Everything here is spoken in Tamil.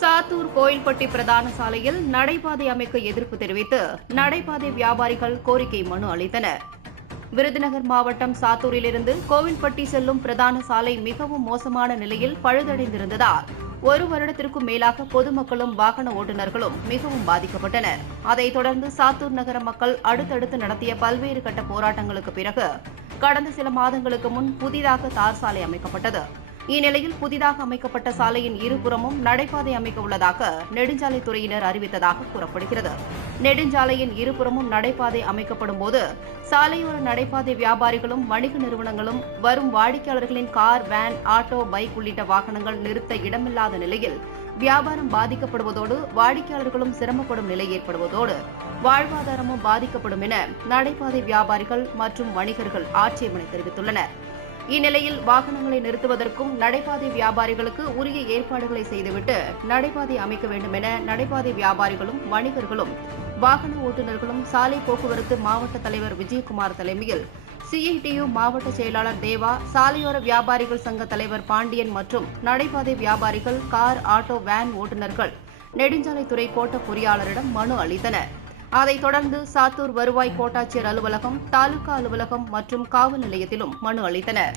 சாத்தூர் கோயில்பட்டி பிரதான சாலையில் நடைபாதை அமைக்க எதிர்ப்பு தெரிவித்து நடைபாதை வியாபாரிகள் கோரிக்கை மனு அளித்தனர். விருதுநகர் மாவட்டம் சாத்தூரிலிருந்து கோவில்பட்டி செல்லும் பிரதான சாலை மிகவும் மோசமான நிலையில் பழுதடைந்திருந்ததால் ஒரு வருடத்திற்கும் மேலாக பொதுமக்களும் வாகன ஓட்டுநர்களும் மிகவும் பாதிக்கப்பட்டனர். அதைத் தொடர்ந்து சாத்தூர் நகர மக்கள் அடுத்தடுத்து நடத்திய பல்வேறு கட்ட போராட்டங்களுக்கு பிறகு கடந்த சில மாதங்களுக்கு முன் புதிதாக தார் சாலை அமைக்கப்பட்டது. இந்நிலையில் புதிதாக அமைக்கப்பட்ட சாலையின் இருபுறமும் நடைபாதை அமைக்க உள்ளதாக நெடுஞ்சாலைத்துறையினர் அறிவித்ததாக கூறப்படுகிறது. நெடுஞ்சாலையின் இருபுறமும் நடைபாதை அமைக்கப்படும் போது சாலையோர நடைபாதை வியாபாரிகளும் வணிக நிறுவனங்களும் வரும் வாடிக்கையாளர்களின் கார், வேன், ஆட்டோ, பைக் உள்ளிட்ட வாகனங்கள் நிறுத்த இடமில்லாத நிலையில் வியாபாரம் பாதிக்கப்படுவதோடு வாடிக்கையாளர்களும் சிரமப்படும் நிலை ஏற்படுவதோடு வாழ்வாதாரமும் பாதிக்கப்படும் என நடைபாதை வியாபாரிகள் மற்றும் வணிகர்கள் ஆட்சேபனை தெரிவித்துள்ளனர். இந்நிலையில் வாகனங்களை நிறுத்துவதற்கும் நடைபாதை வியாபாரிகளுக்கு உரிய ஏற்பாடுகளை செய்துவிட்டு நடைபாதை அமைக்க வேண்டும் என நடைபாதை வியாபாரிகளும் வணிகர்களும் வாகன ஓட்டுநர்களும் சாலை போக்குவரத்து மாவட்ட தலைவர் விஜயகுமார் தலைமையில் சிஐடியு மாவட்ட செயலாளர் தேவா, சாலையோர வியாபாரிகள் சங்க தலைவர் பாண்டியன் மற்றும் நடைபாதை வியாபாரிகள், கார், ஆட்டோ, வேன் ஓட்டுநர்கள் நெடுஞ்சாலைத்துறை கோட்ட பொறியாளரிடம் மனு அளித்தனர். அதைத் தொடர்ந்து சாத்தூர் வருவாய் கோட்டாட்சியர் அலுவலகம், தாலுகா அலுவலகம் மற்றும் காவல் நிலையத்திலும் மனு அளித்தனர்.